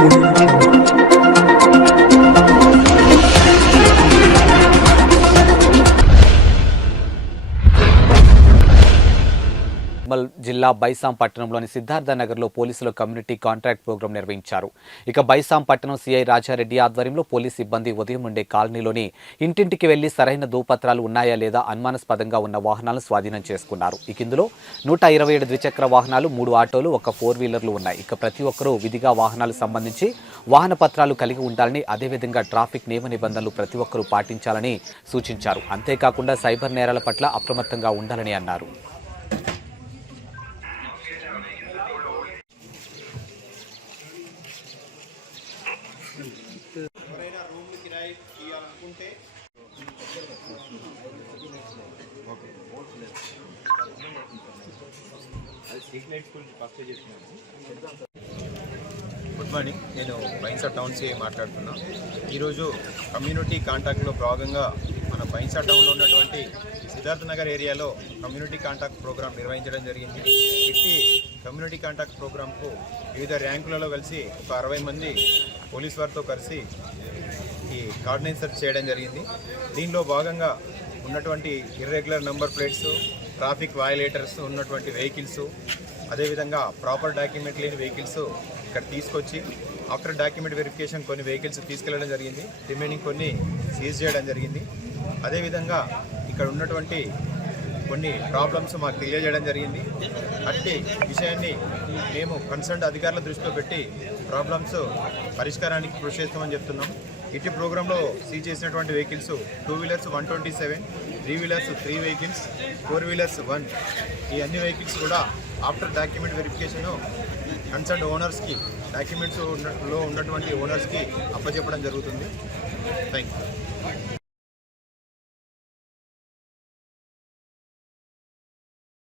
Thank you. Nirmal జిల్లా బైసాం పట్టణంలోని సిద్ధార్థ నగర్లో పోలీసులు కమ్యూనిటీ కాంట్రాక్ట్ ప్రోగ్రాం నిర్వహించారు. ఇక బైసాం పట్టణం సీఐ రాజారెడ్డి ఆధ్వర్యంలో పోలీస్ సిబ్బంది ఉదయం నుండే కాలనీలోని ఇంటింటికి వెళ్ళి సరైన దూపత్రాలు ఉన్నాయా లేదా అనుమానాస్పదంగా ఉన్న వాహనాలను స్వాధీనం చేసుకున్నారు. ఇక ఇందులో నూట ఇరవై ఏడు ద్విచక్ర వాహనాలు మూడు ఆటోలు ఒక ఫోర్ వీలర్లు ఉన్నాయి. ఇక ప్రతి ఒక్కరూ విధిగా వాహనాలు సంబంధించి వాహన పత్రాలు కలిగి ఉండాలని అదేవిధంగా ట్రాఫిక్ నియమ నిబంధనలు ప్రతి ఒక్కరూ పాటించాలని సూచించారు. అంతేకాకుండా సైబర్ నేరాల పట్ల అప్రమత్తంగా ఉండాలని అన్నారు. Good morning. నేను బైన్సా టౌన్ మాట్లాడుతున్నాను ఈరోజు కమ్యూనిటీ కాంటాక్ట్లో భాగంగా మన బైన్సా టౌన్లో ఉన్నటువంటి సిద్ధార్థ నగర్ ఏరియాలో కమ్యూనిటీ కాంటాక్ట్ ప్రోగ్రాం నిర్వహించడం జరిగింది. ఇట్టి కమ్యూనిటీ కాంటాక్ట్ ప్రోగ్రాంకు వివిధ ర్యాంకులలో కలిసి ఒక అరవై మంది పోలీస్ వారితో కలిసి ఈ కార్డినెన్స్ సెర్చ్ చేయడం జరిగింది. దీనిలో భాగంగా ఉన్నటువంటి irregular number plates traffic violators ఉన్నటువంటి వెహికల్స్ అదేవిధంగా ప్రాపర్ డాక్యుమెంట్ లేని వెహికల్స్ ఇక్కడ తీసుకొచ్చి ఆఫ్టర్ డాక్యుమెంట్ వెరిఫికేషన్ కొన్ని వెహికల్స్ తీసుకెళ్ళడం జరిగింది. రిమైనింగ్ కొన్ని సీజ్ చేయడం జరిగింది. అదేవిధంగా ఇక్కడ ఉన్నటువంటి కొన్ని ప్రాబ్లమ్స్ మాకు తెలియజేయడం జరిగింది. అట్టి విషయాన్ని మేము కన్సర్న్ అధికారుల దృష్టిలో పెట్టి ప్రాబ్లమ్స్ పరిష్కారానికి కృషి చేస్తామని చెప్తున్నాం. ఇటు ప్రోగ్రాంలో సీజ్ చేసినటువంటి vehicles two wheelers one twenty seven three wheelers three vehicles four wheelers one ఈ అన్ని వెహికల్స్ కూడా ఆఫ్టర్ డాక్యుమెంట్ వెరిఫికేషన్ కన్సర్న్ ఓనర్స్కి డాక్యుమెంట్స్లో ఉన్నటువంటి ఓనర్స్కి అప్పచెప్పడం జరుగుతుంది. Thank you